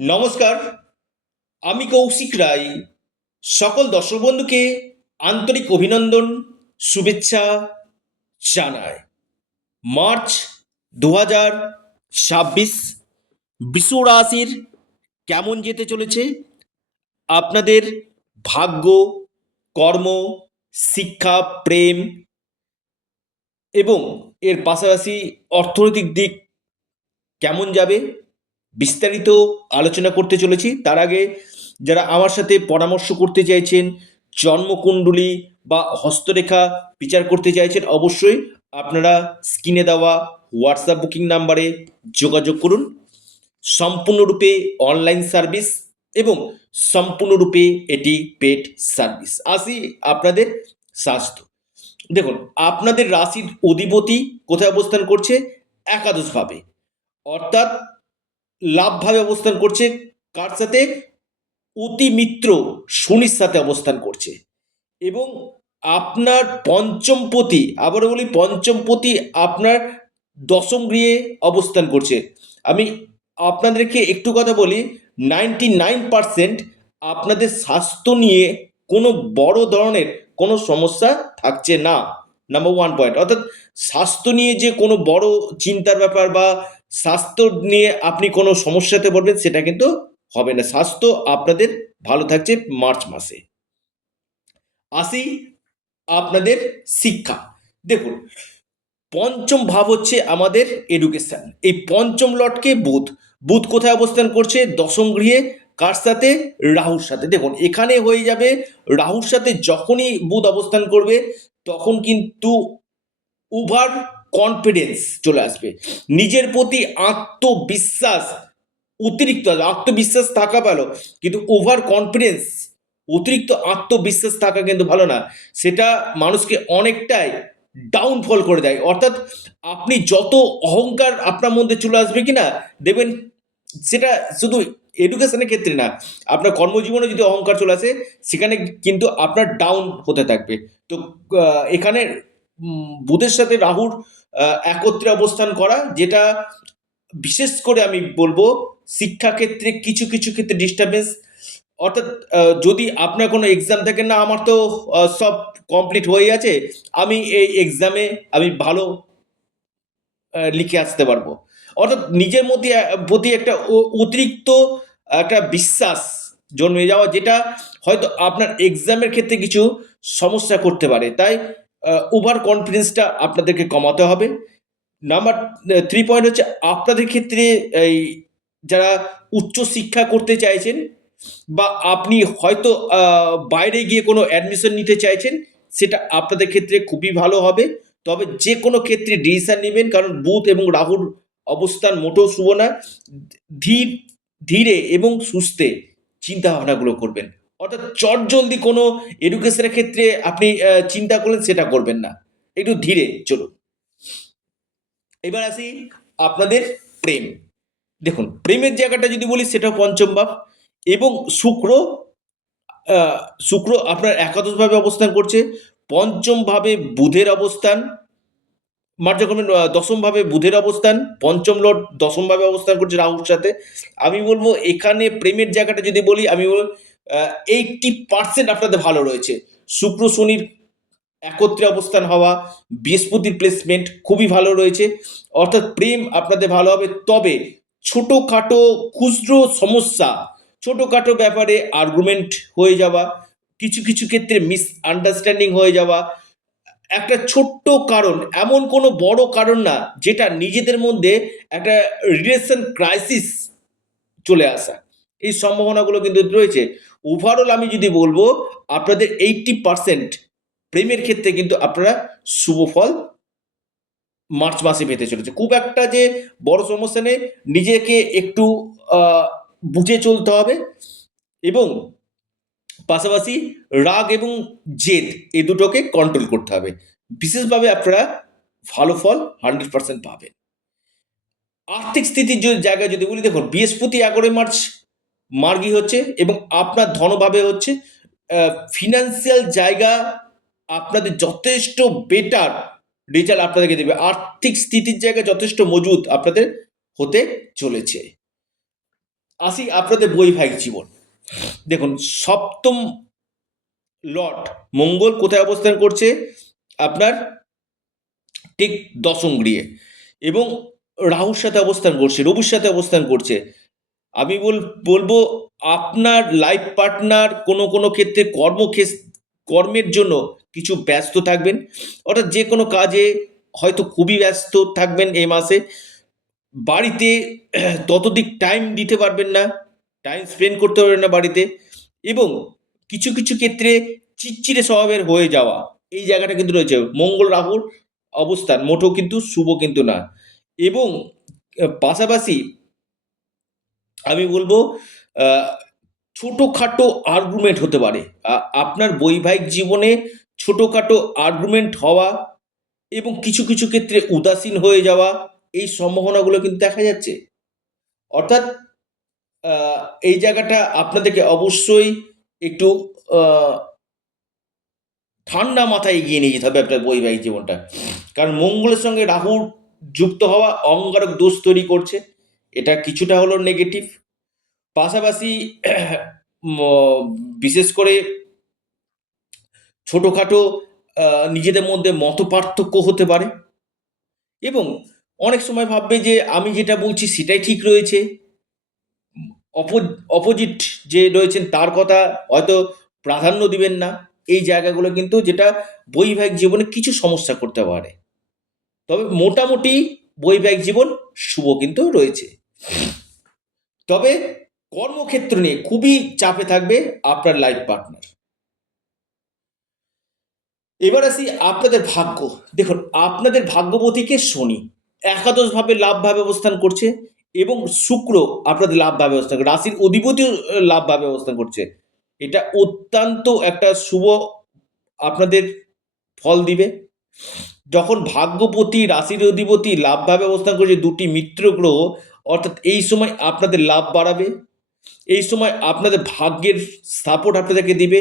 নমস্কার, আমি কৌশিক রায়। সকল দর্শক বন্ধুকে আন্তরিক অভিনন্দন, শুভেচ্ছা জানাই। মার্চ 2026 বৃষ রাশির কেমন যেতে চলেছে আপনাদের ভাগ্য, কর্ম, শিক্ষা, প্রেম এবং এর পাশাপাশি অর্থনৈতিক দিক কেমন যাবে বিস্তারিত আলোচনা করতে চলেছি। তার আগে যারা আমার সাথে পরামর্শ করতে চাইছেন, জন্মকুণ্ডলী বা হস্তরেখা বিচার করতে চাইছেন, অবশ্যই আপনারা স্ক্রিনে দেওয়া হোয়াটসঅ্যাপ বুকিং নাম্বারে যোগাযোগ করুন। সম্পূর্ণরূপে অনলাইন সার্ভিস এবং সম্পূর্ণরূপে এটি পেড সার্ভিস। আসি আপনাদের স্বাস্থ্য। দেখুন, আপনাদের রাশির অধিপতি কোথায় অবস্থান করছে? একাদশভাবে, অর্থাৎ লাভভাবে অবস্থান করছে। কার সাথে? অতি মিত্র শনির সাথে অবস্থান করছে। এবং আপনার পঞ্চমপতি, আবারও বলি পঞ্চমপতি আপনার দশম গৃহে অবস্থান করছে। আমি আপনাদেরকে একটু কথা বলি, 99% আপনাদের স্বাস্থ্য নিয়ে কোনো বড় ধরনের কোনো সমস্যা থাকছে না। নাম্বার ওয়ান পয়েন্ট, অর্থাৎ স্বাস্থ্য নিয়ে যে কোনো বড় চিন্তার ব্যাপার বা স্বাস্থ্য নিয়ে আপনি কোনো সমস্যাতে পড়বেন সেটা কিন্তু হবে না। স্বাস্থ্য আপনাদের ভালো থাকছে মার্চ মাসে। আসি আপনাদের শিক্ষা। দেখুন, পঞ্চম ভাব হচ্ছে আমাদের এডুকেশন। এই পঞ্চম লটকে বুধ, বুধ কোথায় অবস্থান করছে? দশম গৃহে। কার সাথে? রাহুর সাথে। দেখুন, এখানে হয়ে যাবে রাহুর সাথে যখনই বুধ অবস্থান করবে তখন কিন্তু ওভার কনফিডেন্স চলে আসবে, নিজের প্রতি আত্মবিশ্বাস অতিরিক্ত আসবে। আত্মবিশ্বাস থাকা ভালো, কিন্তু ওভার কনফিডেন্স, অতিরিক্ত আত্মবিশ্বাস থাকা কিন্তু ভালো না। সেটা মানুষকে অনেকটাই ডাউনফল করে দেয়। অর্থাৎ আপনি যত অহংকার আপনার মধ্যে চলে আসবে কিনা দেখবেন, সেটা শুধু এডুকেশনের ক্ষেত্রে না, আপনার কর্মজীবনে যদি অহংকার চলে আসে সেখানে কিন্তু আপনার ডাউন হতে থাকবে। তো এখানে বুধের সাথে রাহুর একত্রে অবস্থান করা, যেটা বিশেষ করে আমি বলবো শিক্ষাক্ষেত্রে কিছু কিছু ক্ষেত্রে ডিস্টারবেন্স। অর্থাৎ যদি আপনার কোনো এক্সাম থাকে, না আমার তো সব কমপ্লিট হয়ে আছে, আমি এই এক্সামে আমি ভালো লিখে আসতে পারবো। অর্থাৎ নিজের মধ্যে প্রতি একটা অতিরিক্ত একটা বিশ্বাস জন্মে যাওয়া, যেটা হয়তো আপনার এক্সামের ক্ষেত্রে কিছু সমস্যা করতে পারে। তাই ওভার কনফিডেন্সটা আপনাদেরকে কমাতে হবে। নাম্বার 3 পয়েন্ট হচ্ছে আপনাদের ক্ষেত্রে এই যারা উচ্চশিক্ষা করতে চাইছেন বা আপনি হয়তো বাইরে গিয়ে কোনো অ্যাডমিশন নিতে চাইছেন, সেটা আপনাদের ক্ষেত্রে খুবই ভালো হবে। তবে যে কোনো ক্ষেত্রে ডিসিশন নেবেন, কারণ বুধ এবং রাহুর অবস্থান মোটেও শুভ না। ধীর ধীরে এবং সুস্থে চিন্তা ভাবনাগুলো করবেন। অর্থাৎ চটজলদি কোনো এডুকেশনের ক্ষেত্রে আপনি চিন্তা করলেন সেটা করবেন না, একটু ধীরে চলুন। এবার আসি আপনাদের প্রেম। দেখুন, প্রেমের জায়গাটা যদি বলি সেটা পঞ্চম ভাব। এবং শুক্র, আহ, শুক্র আপনার একাদশভাবে অবস্থান করছে। পঞ্চম ভাবে বুধের অবস্থান, মার্জা করবেন। দশম ভাবে বুধের অবস্থান, পঞ্চম লর্ড দশম ভাবে অবস্থান করছে রাহুর সাথে। আমি বলবো এখানে প্রেমের জায়গাটা যদি বলি, আমি বলবো 80% আপনাদের ভালো রয়েছে। শুক্র শনির একত্রে অবস্থান হওয়া, বৃহস্পতির প্লেসমেন্ট খুবই ভালো রয়েছে। অর্থাৎ প্রেম আপনাদের ভালো হবে। তবে ছোটোখাটো খুচরো সমস্যা, ছোটোখাটো ব্যাপারে আর্গুমেন্ট হয়ে যাওয়া, কিছু কিছু ক্ষেত্রে মিস আন্ডারস্ট্যান্ডিং হয়ে যাওয়া, একটা ছোট্ট কারণ, এমন কোনো বড় কারণ না যেটা নিজেদের মধ্যে একটা রিলেশন ক্রাইসিস চলে আসা, এই সম্ভাবনাগুলো কিন্তু রয়েছে। ওভারঅল আমি যদি বলবো আপনাদের 80% প্রেমের ক্ষেত্রে কিন্তু আপনারা শুভ ফল মার্চ মাসে পেতে চলেছে। খুব একটা যে বড় সমস্যা নেই, নিজেকে একটু আহ, বুঝে চলতে হবে। এবং পাশাপাশি রাগ এবং জেদ, এই দুটোকে কন্ট্রোল করতে হবে। বিশেষভাবে আপনারা ভালো ফল 100% পাবেন। আর্থিক স্থিতির জায়গায় যদি বলি, দেখুন বৃহস্পতি 11 মার্চ মার্গী হচ্ছে এবং আপনার ধনভাবে হচ্ছে। ফিনান্সিয়াল জায়গা আপনাদের যথেষ্ট বেটার রেজাল্ট আপনাদেরকে দেবে। আর্থিক স্থিতির জায়গায় যথেষ্ট মজবুত আপনাদের হতে চলেছে। আসি আপনাদের বৈবাহিক জীবন। দেখুন, সপ্তম লর্ড মঙ্গল কোথায় অবস্থান করছে? আপনার ঠিক দশম গৃহে, এবং রাহুর সাথে অবস্থান করছে, রবির সাথে অবস্থান করছে। আমি বলবো আপনার লাইফ পার্টনার কোনো কোনো ক্ষেত্রে কর্মের জন্য কিছু ব্যস্ত থাকবেন, অর্থাৎ যে কোনো কাজে হয়তো খুবই ব্যস্ত থাকবেন এই মাসে। বাড়িতে ততোধিক টাইম দিতে পারবেন না, টাইম স্পেন্ড করতে পারবেন না বাড়িতে, এবং কিছু কিছু ক্ষেত্রে চিড়চিড়ে স্বভাবের হয়ে যাওয়া, এই জায়গাটা কিন্তু রয়েছে। মঙ্গল রাহুর অবস্থান মোটেও কিন্তু শুভ কিন্তু না। এবং পাশাপাশি আমি বলবো আহ, ছোটোখাটো আর্গুমেন্ট হতে পারে আপনার বৈবাহিক জীবনে। ছোটোখাটো আর্গুমেন্ট হওয়া এবং কিছু কিছু ক্ষেত্রে উদাসীন হয়ে যাওয়া, এই সম্ভাবনাগুলো কিন্তু দেখা যাচ্ছে। অর্থাৎ আহ, এই জায়গাটা আপনাদেরকে অবশ্যই একটু আহ, ঠান্ডা মাথায় এগিয়ে নিয়ে যেতে হবে আপনার বৈবাহিক জীবনটা। কারণ মঙ্গলের সঙ্গে রাহুর যুক্ত হওয়া অঙ্গারক দোষ তৈরি করছে, এটা কিছুটা হলো নেগেটিভ। পাশাপাশি ম- বিশেষ করে ছোটোখাটো নিজেদের মধ্যে মতপার্থক্য হতে পারে, এবং অনেক সময় ভাববে যে আমি যেটা বলছি সেটাই ঠিক রয়েছে, অপোজিট যে রয়েছেন তার কথা হয়তো প্রাধান্য দিবেন না। এই জায়গাগুলো কিন্তু যেটা বৈবাহিক জীবনে কিছু সমস্যা করতে পারে। তবে মোটামুটি বৈবাহিক জীবন শুভ কিন্তু রয়েছে। তবে কর্মক্ষেত্র নিয়ে খুবই চাপে থাকবে আপনার লাইফ পার্টনার। এবার আসি আপনাদের ভাগ্য। দেখুন, আপনাদের ভাগ্যপতিকে শনি একাদশভাবে লাভভাবে অবস্থান করছে, এবং শুক্র আপনাদের লাভভাবে অবস্থান করছে, রাশির অধিপতিও লাভভাবে অবস্থান করছে। এটা অত্যন্ত একটা শুভ আপনাদের ফল দিবে। যখন ভাগ্যপতি রাশির অধিপতি লাভভাবে অবস্থান করছে দুটি মিত্র গ্রহ, অর্থাৎ এই সময় আপনাদের লাভ বাড়াবে, এই সময় আপনাদের ভাগ্যের সাপোর্ট আপনাদেরকে দিবে।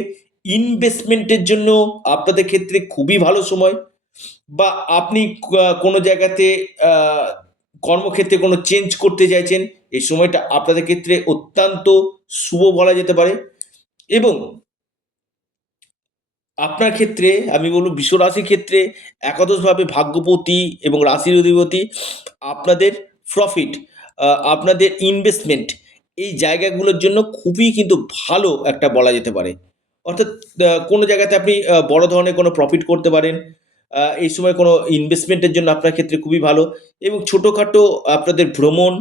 ইনভেস্টমেন্টের জন্য আপনাদের ক্ষেত্রে খুবই ভালো সময়, বা আপনি কোনো জায়গাতে আহ, কর্মক্ষেত্রে কোনো চেঞ্জ করতে চাইছেন, এই সময়টা আপনাদের ক্ষেত্রে অত্যন্ত শুভ বলা যেতে পারে। এবং আপনার ক্ষেত্রে আমি বলবো বিশ্বরাশির ক্ষেত্রে একাদশভাবে ভাগ্যপতি এবং রাশির অধিপতি আপনাদের প্রফিট, আপনাদের ইনভেস্টমেন্ট, এই জায়গাগুলোর জন্য খুবই কিন্তু ভালো একটা বলা যেতে পারে। অর্থাৎ কোনো জায়গাতে আপনি বড় ধরনের কোনো প্রফিট করতে পারেন। এই সময় কোনো ইনভেস্টমেন্টের জন্য আপনার ক্ষেত্রে খুবই ভালো, এবং ছোটোখাটো আপনাদের ভ্রমণ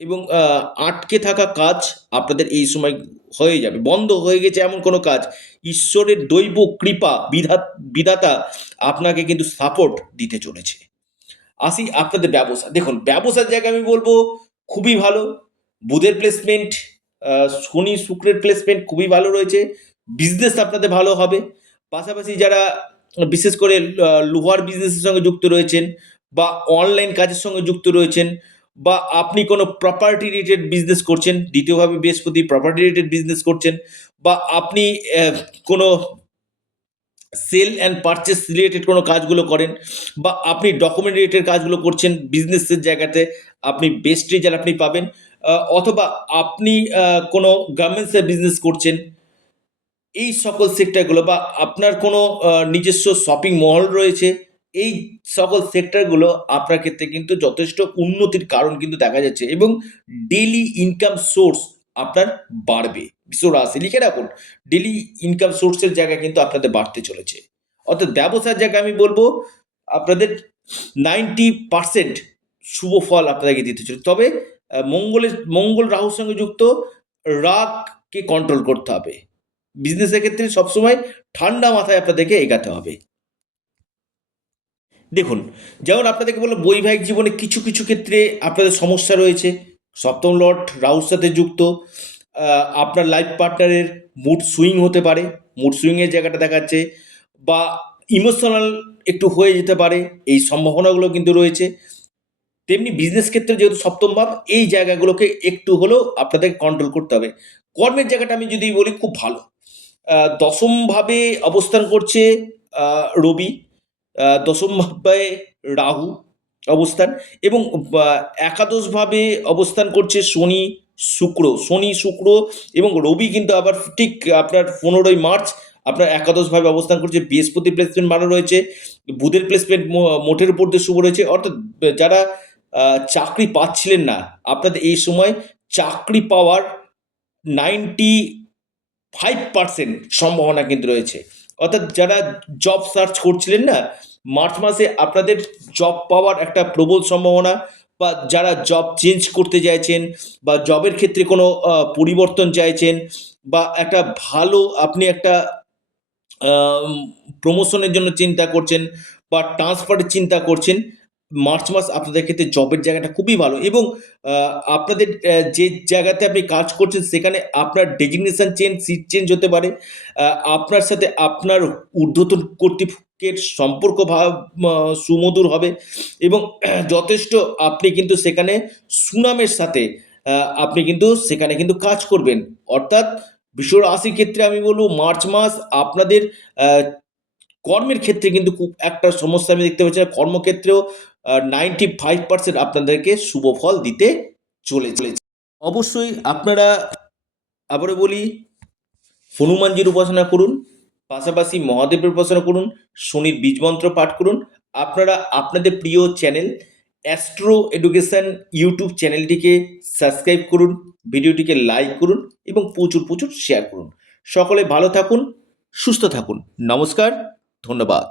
এবং আটকে থাকা কাজ আপনাদের এই সময় হয়ে যাবে। বন্ধ হয়ে গেছে এমন কোনো কাজ, ঈশ্বরের দৈব কৃপা বিধাতা আপনাকে কিন্তু সাপোর্ট দিতে চলেছে। আসি আপনাদের ব্যবসা। দেখুন, ব্যবসার জায়গায় আমি বলবো খুবই ভালো। বুধের প্লেসমেন্ট, শনি শুক্রের প্লেসমেন্ট খুবই ভালো রয়েছে। বিজনেস আপনাদের ভালো হবে। পাশাপাশি যারা বিশেষ করে লোহার বিজনেসের সঙ্গে যুক্ত রয়েছেন, বা অনলাইন কাজের সঙ্গে যুক্ত রয়েছেন, বা আপনি কোনো প্রপার্টি রিলেটেড বিজনেস করছেন, দ্বিতীয়ভাবে বৃহস্পতি প্রপার্টি রিলেটেড বিজনেস করছেন, বা আপনি কোনো সেল অ্যান্ড পারচেস রিলেটেড কোনো কাজগুলো করেন, বা আপনি ডকুমেন্ট রিলেটেড কাজগুলো করছেন, বিজনেসের জায়গাতে আপনি বেস্ট রেজাল্ট আপনি পাবেন। অথবা আপনি কোনো গার্মেন্টসের বিজনেস করছেন, এই সকল সেক্টরগুলো, বা আপনার কোনো নিজস্ব শপিং মল রয়েছে, এই সকল সেক্টরগুলো আপনার ক্ষেত্রে কিন্তু যথেষ্ট উন্নতির কারণ কিন্তু দেখা যাচ্ছে, এবং ডেইলি ইনকাম সোর্স আপনার বাড়বে। বিশ্ব রাশি লিখে রাখুন, ডেইলি ইনকাম সোর্সের জায়গা কিন্তু আপনাদের বাড়তে চলেছে। অর্থাৎ ব্যবসার জায়গায় আমি বলবো আপনাদের 90% শুভ ফল আপনাদেরকে দিতে চলেছে। তবে মঙ্গল রাহুর সঙ্গে যুক্ত, রাগকে কন্ট্রোল করতে হবে। বিজনেসের ক্ষেত্রে সবসময় ঠান্ডা মাথায় আপনাদেরকে এগাতে হবে। দেখুন, যেমন আপনাদেরকে বললাম বৈবাহিক জীবনে কিছু কিছু ক্ষেত্রে আপনাদের সমস্যা রয়েছে। সপ্তম লর্ড রাহুর সাথে যুক্ত, আপনার লাইফ পার্টনারের মুড সুইং হতে পারে, মুড সুইংয়ের জায়গাটা দেখাচ্ছে, বা ইমোশনাল একটু হয়ে যেতে পারে, এই সম্ভাবনাগুলো কিন্তু রয়েছে। তেমনি বিজনেস ক্ষেত্রে যেহেতু সপ্তম ভাব, এই জায়গাগুলোকে একটু হলেও আপনাদেরকে কন্ট্রোল করতে হবে। কর্মের জায়গাটা আমি যদি বলি খুব ভালো। দশমভাবে অবস্থান করছে রবি, দশমভাবে রাহু অবস্থান, এবং একাদশভাবে অবস্থান করছে শনি, শনি শুক্র এবং রবি কিন্তু আবার ঠিক আপনার 15ই মার্চ আপনার একাদশভাবে অবস্থান করছে। বৃহস্পতি প্লেসমেন্ট ভালো রয়েছে, বুধের প্লেসমেন্ট মোটের উপর দিয়ে শুভ রয়েছে। অর্থাৎ যারা চাকরি পাচ্ছিলেন না, আপনাদের এই সময় চাকরি পাওয়ার 95% সম্ভাবনা কিন্তু রয়েছে। অর্থাৎ যারা জব সার্চ করছিলেন না, মার্চ মাসে আপনাদের জব পাওয়ার একটা প্রবল সম্ভাবনা, বা যারা জব চেঞ্জ করতে চাইছেন বা জবের ক্ষেত্রে কোনো পরিবর্তন চাইছেন, বা একটা ভালো আপনি একটা প্রমোশনের জন্য চিন্তা করছেন বা ট্রান্সফারের চিন্তা করছেন, মার্চ মাস আপনাদের ক্ষেত্রে জবের জায়গাটা খুবই ভালো। এবং আপনাদের যে জায়গাতে আপনি কাজ করছেন সেখানে আপনার ডেজিগনেশন চেঞ্জ, সিট চেঞ্জ হতে পারে। আপনার সাথে আপনার ঊর্ধ্বতন কর্তৃপক্ষের সম্পর্ক সুমধুর হবে এবং যথেষ্ট আপনি কিন্তু সেখানে সুনামের সাথে আপনি কিন্তু সেখানে কিন্তু কাজ করবেন। অর্থাৎ বৃষ রাশির ক্ষেত্রে আমি বলব মার্চ মাস আপনাদের আহ, কর্মের ক্ষেত্রে কিন্তু খুব একটা সমস্যা আমি দেখতে পাচ্ছি না। কর্মক্ষেত্রেও 95% আপনাদেরকে শুভ ফল দিতে চলেছে। অবশ্যই আপনারা, আবারও বলি, হনুমানজির উপাসনা করুন, পাশাপাশি মহাদেবের উপাসনা করুন, শনির বীজমন্ত্র পাঠ করুন। আপনারা আপনাদের প্রিয় চ্যানেল অ্যাস্ট্রো এডুকেশন ইউটিউব চ্যানেলটিকে সাবস্ক্রাইব করুন, ভিডিওটিকে লাইক করুন এবং প্রচুর প্রচুর শেয়ার করুন। সকলে ভালো থাকুন, সুস্থ থাকুন। নমস্কার, ধন্যবাদ।